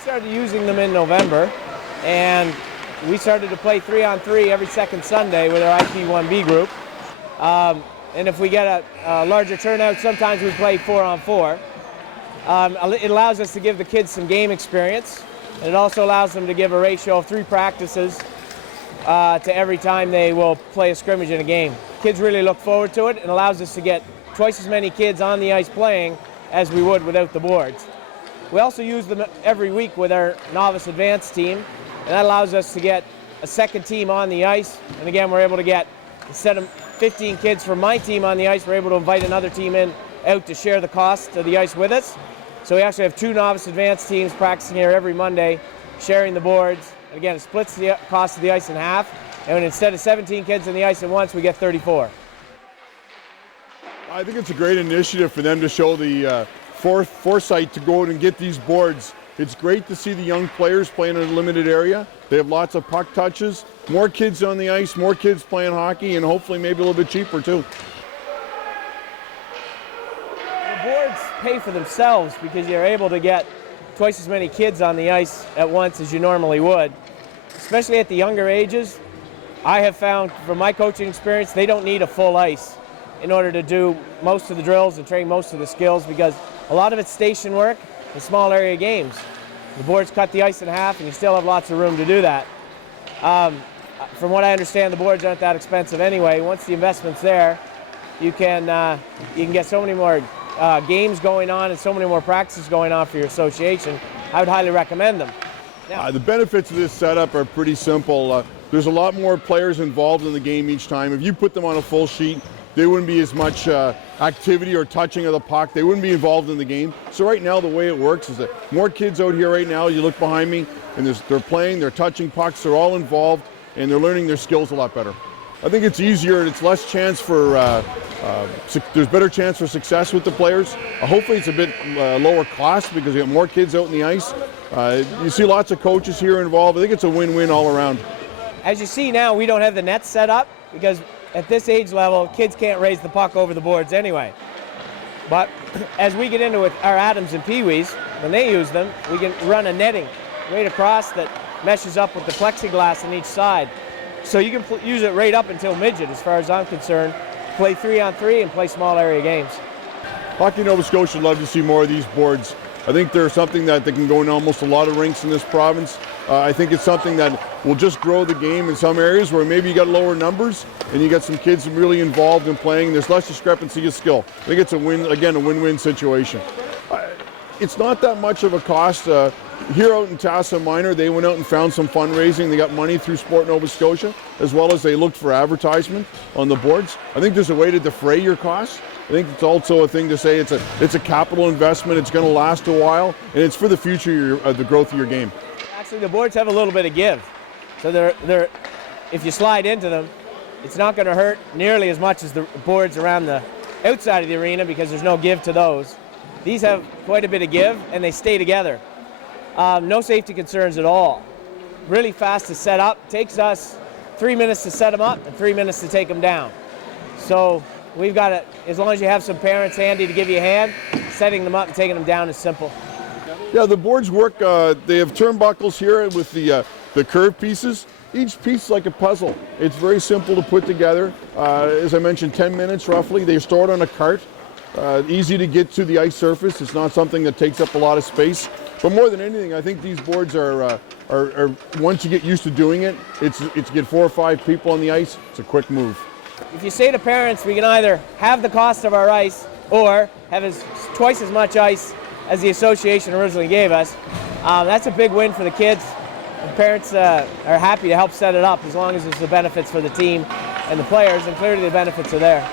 started using them in November, and we started to play 3-on-3 every second Sunday with our IP1B group. And if we get a larger turnout, sometimes we play 4-on-4. It allows us to give the kids some game experience, and it also allows them to give a ratio of 3 practices to every time they will play a scrimmage in a game. Kids really look forward to it, and allows us to get twice as many kids on the ice playing as we would without the boards. We also use them every week with our novice advanced team, and that allows us to get a second team on the ice. And again, we're able to get, instead of 15 kids from my team on the ice, we're able to invite another team out to share the cost of the ice with us. So we actually have 2 novice advanced teams practicing here every Monday, sharing the boards. And again, it splits the cost of the ice in half, and instead of 17 kids on the ice at once, we get 34. I think it's a great initiative for them to show the foresight to go out and get these boards. It's great to see the young players playing in a limited area. They have lots of puck touches, more kids on the ice, more kids playing hockey, and hopefully maybe a little bit cheaper too. The boards pay for themselves because you're able to get twice as many kids on the ice at once as you normally would. Especially at the younger ages, I have found from my coaching experience, they don't need a full ice in order to do most of the drills and train most of the skills, because a lot of it's station work and small area games. The boards cut the ice in half, and you still have lots of room to do that. From what I understand, the boards aren't that expensive anyway. Once the investment's there, you can get so many more games going on and so many more practices going on for your association. I would highly recommend them. Now, the benefits of this setup are pretty simple. There's a lot more players involved in the game each time. If you put them on a full sheet, there wouldn't be as much activity or touching of the puck. They wouldn't be involved in the game. So right now the way it works is that more kids out here right now, you look behind me, and they're playing, they're touching pucks, they're all involved, and they're learning their skills a lot better. I think it's easier, it's less chance for, there's better chance for success with the players. Hopefully it's a bit lower cost because you have more kids out in the ice. You see lots of coaches here involved. I think it's a win-win all around. As you see now, we don't have the nets set up because at this age level, kids can't raise the puck over the boards anyway. But as we get into it, our Adams and Pee-wees, when they use them, we can run a netting right across that meshes up with the plexiglass on each side. So you can use it right up until midget, as far as I'm concerned. Play 3-on-3 and play small area games. Hockey Nova Scotia would love to see more of these boards. I think they're something that they can go in almost a lot of rinks in this province. I think it's something that will just grow the game in some areas where maybe you got lower numbers and you got some kids really involved in playing and there's less discrepancy of skill. I think it's a win-win situation. It's not that much of a cost. Here out in Tassa Minor, they went out and found some fundraising. They got money through Sport Nova Scotia, as well as they looked for advertisement on the boards. I think there's a way to defray your costs. I think it's also a thing to say it's a capital investment. It's going to last a while, and it's for the future of the growth of your game. Actually, the boards have a little bit of give. So they're if you slide into them, it's not going to hurt nearly as much as the boards around the outside of the arena because there's no give to those. These have quite a bit of give, and they stay together. No safety concerns at all. Really fast to set up. Takes us 3 minutes to set them up and 3 minutes to take them down. So we've got it. As long as you have some parents handy to give you a hand, setting them up and taking them down is simple. Yeah, the boards work. They have turnbuckles here with the curved pieces. Each piece is like a puzzle. It's very simple to put together. As I mentioned, 10 minutes roughly. They're stored on a cart. Easy to get to the ice surface. It's not something that takes up a lot of space. But more than anything, I think these boards are once you get used to doing it, it's get 4 or 5 people on the ice. It's a quick move. If you say to parents, we can either have the cost of our ice or have twice as much ice as the association originally gave us, that's a big win for the kids. And parents are happy to help set it up as long as there's the benefits for the team and the players, and clearly the benefits are there.